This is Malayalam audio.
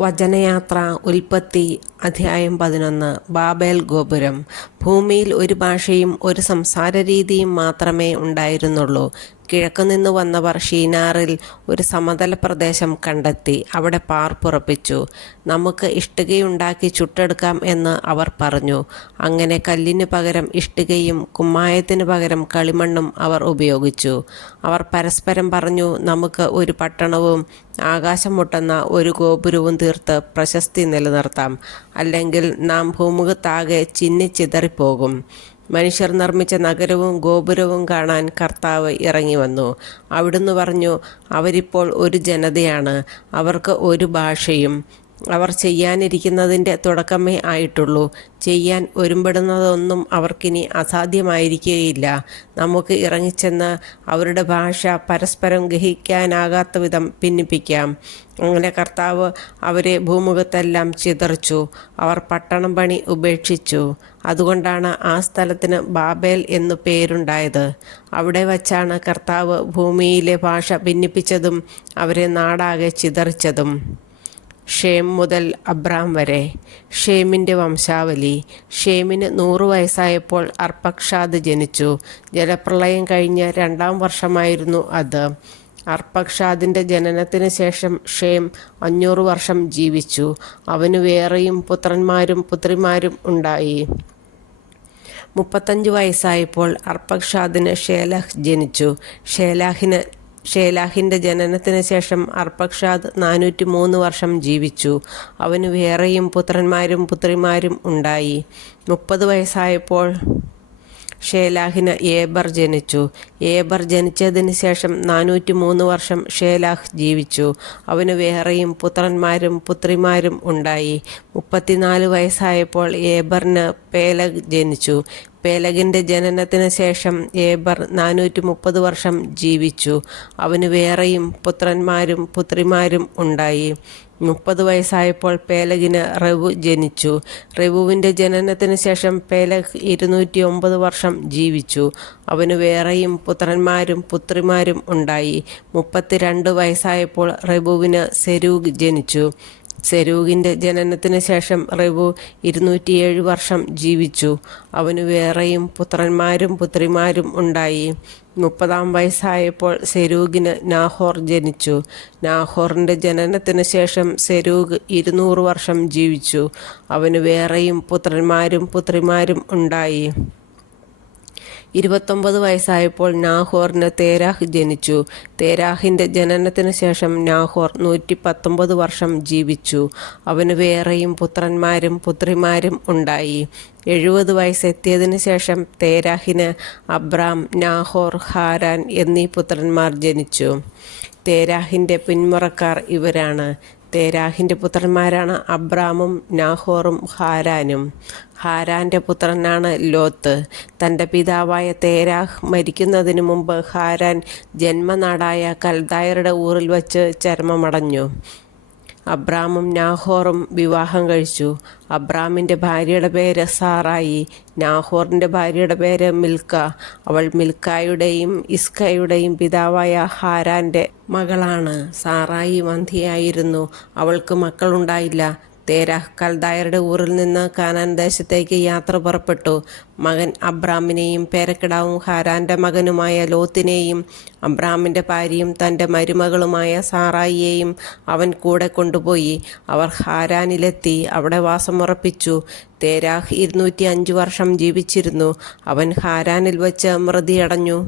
വചനയാത്ര ഉൽപ്പത്തി അധ്യായം 11. ബാബേൽ ഗോപുരം. ഭൂമിയിൽ ഒരു ഭാഷയും ഒരു സംസാരരീതിയും മാത്രമേ ഉണ്ടായിരുന്നുള്ളൂ. കിഴക്കുനിന്ന് വന്നവർ ഷീനാറിൽ ഒരു സമതല പ്രദേശം കണ്ടെത്തി അവിടെ പാർപ്പുറപ്പിച്ചു. നമുക്ക് ഇഷ്ടികയുണ്ടാക്കി ചുട്ടെടുക്കാം എന്ന് അവർ പറഞ്ഞു. അങ്ങനെ കല്ലിന് പകരം ഇഷ്ടികയും കുമ്മായത്തിന് പകരം കളിമണ്ണും അവർ ഉപയോഗിച്ചു. അവർ പരസ്പരം പറഞ്ഞു, നമുക്ക് ഒരു പട്ടണവും ആകാശം മുട്ടുന്ന ഒരു ഗോപുരവും തീർത്ത് പ്രശസ്തി നിലനിർത്താം, അല്ലെങ്കിൽ നാം ഭൂമുഖത്താകെ ചിന്നിച്ചിതറിപ്പോകും. മനുഷ്യർ നിർമ്മിച്ച നഗരവും ഗോപുരവും കാണാൻ കർത്താവ് ഇറങ്ങി വന്നു. അവിടുന്ന് പറഞ്ഞു, അവരിപ്പോൾ ഒരു ജനതയാണ്, അവർക്ക് ഒരു ഭാഷയും. അവർ ചെയ്യാനിരിക്കുന്നതിൻ്റെ തുടക്കമേ ആയിട്ടുള്ളൂ. ചെയ്യാൻ ഒരുമ്പെടുന്നതൊന്നും അവർക്കിനി അസാധ്യമായിരിക്കുകയില്ല. നമുക്ക് ഇറങ്ങിച്ചെന്ന് അവരുടെ ഭാഷ പരസ്പരം ഗ്രഹിക്കാനാകാത്ത വിധം ഭിന്നിപ്പിക്കാം. അങ്ങനെ കർത്താവ് അവരെ ഭൂമുഖത്തെല്ലാം ചിതറിച്ചു. അവർ പട്ടണം പണി ഉപേക്ഷിച്ചു. അതുകൊണ്ടാണ് ആ സ്ഥലത്തിന് ബാബേൽ എന്നു പേരുണ്ടായത്. അവിടെ വച്ചാണ് കർത്താവ് ഭൂമിയിലെ ഭാഷ ഭിന്നിപ്പിച്ചതും അവരെ നാടാകെ ചിതറിച്ചതും. ഷേം മുതൽ അബ്രാം വരെ. ഷേമിൻ്റെ വംശാവലി. ഷേമിന് 100 വയസ്സായപ്പോൾ അർപ്പക്ഷാദ് ജനിച്ചു. ജലപ്രളയം കഴിഞ്ഞ 2-ാം വർഷമായിരുന്നു അത്. അർപ്പക്ഷാദിൻ്റെ ജനനത്തിന് ശേഷം ഷേം 500 വർഷം ജീവിച്ചു. അവന് വേറെയും പുത്രന്മാരും പുത്രിമാരും ഉണ്ടായി. 35 വയസ്സായപ്പോൾ അർപ്പക്ഷാദിന് ഷേലഹ് ജനിച്ചു. ഷേലാഹിൻ്റെ ജനനത്തിന് ശേഷം അർപ്പക്ഷാദ് 403 വർഷം ജീവിച്ചു. അവന് വേറെയും പുത്രന്മാരും പുത്രിമാരും ഉണ്ടായി. 30 വയസ്സായപ്പോൾ ഷേലാഹിന് ഏബർ ജനിച്ചു. ഏബർ ജനിച്ചതിന് ശേഷം 403 വർഷം ഷേലാഹ് ജീവിച്ചു. അവന് വേറെയും പുത്രന്മാരും പുത്രിമാരും ഉണ്ടായി. 34 വയസ്സായപ്പോൾ ഏബറിന് പേലഗ് ജനിച്ചു. പേലഗിൻ്റെ ജനനത്തിന് ശേഷം ഏബർ 430 വർഷം ജീവിച്ചു. അവന് വേറെയും പുത്രന്മാരും പുത്രിമാരും ഉണ്ടായി. 30 വയസ്സായപ്പോൾ പേലഗിന് റെവു ജനിച്ചു. റെവുവിൻ്റെ ജനനത്തിന് ശേഷം പേലഗ് 209 വർഷം ജീവിച്ചു. അവന് വേറെയും പുത്രന്മാരും പുത്രിമാരും ഉണ്ടായി. 32 വയസ്സായപ്പോൾ റെവുവിന് സെരൂഗ് ജനിച്ചു. സെരൂഗിൻ്റെ ജനനത്തിന് ശേഷം റെവു 207 വർഷം ജീവിച്ചു. അവന് വേറെയും പുത്രന്മാരും പുത്രിമാരും ഉണ്ടായി. 30-ാം വയസ്സായപ്പോൾ സെരൂഗിന് നാഹോർ ജനിച്ചു. നാഹോറിൻ്റെ ജനനത്തിന് ശേഷം സെരൂഗ് 200 വർഷം ജീവിച്ചു. അവന് വേറെയും പുത്രന്മാരും പുത്രിമാരും ഉണ്ടായി. 29 വയസ്സായപ്പോൾ നാഹോറിന് തേരാഹ് ജനിച്ചു. തേരാഹിൻ്റെ ജനനത്തിന് ശേഷം നാഹോർ 119 വർഷം ജീവിച്ചു. അവന് വേറെയും പുത്രന്മാരും പുത്രിമാരും ഉണ്ടായി. 70 വയസ്സെത്തിയതിന് ശേഷം തേരാഹിന് അബ്രാം, നാഹോർ, ഹാരാൻ എന്നീ പുത്രന്മാർ ജനിച്ചു. തേരാഹിൻ്റെ പിന്മുറക്കാർ ഇവരാണ്. തേരാഹിൻ്റെ പുത്രന്മാരാണ് അബ്രാമും നാഹോറും ഹാരാനും. ഹാരാൻ്റെ പുത്രനാണ് ലോത്ത്. തൻ്റെ പിതാവായ തേരാഹ് മരിക്കുന്നതിന് മുമ്പ് ഹാരാൻ ജന്മനാടായ കൽദായരുടെ ഊറിൽ വച്ച് ചരമമടഞ്ഞു. അബ്രാമും നാഹോറും വിവാഹം കഴിച്ചു. അബ്രാമിൻ്റെ ഭാര്യയുടെ പേര് സാറായി. നാഹോറിൻ്റെ ഭാര്യയുടെ പേര് മിൽക്ക. അവൾ മിൽക്കായുടെയും ഇസ്കയുടെയും പിതാവായ ഹാരാൻ്റെ മകളാണ്. സാറായി വന്ധ്യയായിരുന്നു. അവൾക്ക് മക്കളുണ്ടായില്ല. തേരാഹ് കൽദായരുടെ ഊറിൽ നിന്ന് കാനാൻ ദേശത്തേക്ക് യാത്ര പുറപ്പെട്ടു. മകൻ അബ്രാമിനെയും പേരക്കിടാവും ഹാരാൻ്റെ മകനുമായ ലോത്തിനെയും അബ്രാമിൻ്റെ ഭാര്യയും തൻ്റെ മരുമകളുമായ സാറായിയെയും അവൻ കൂടെ കൊണ്ടുപോയി. അവർ ഹാരാനിലെത്തി അവിടെ വാസമുറപ്പിച്ചു. തേരാഹ് 205 വർഷം ജീവിച്ചിരുന്നു. അവൻ ഹാരാനിൽ വച്ച് മൃതിയടഞ്ഞു.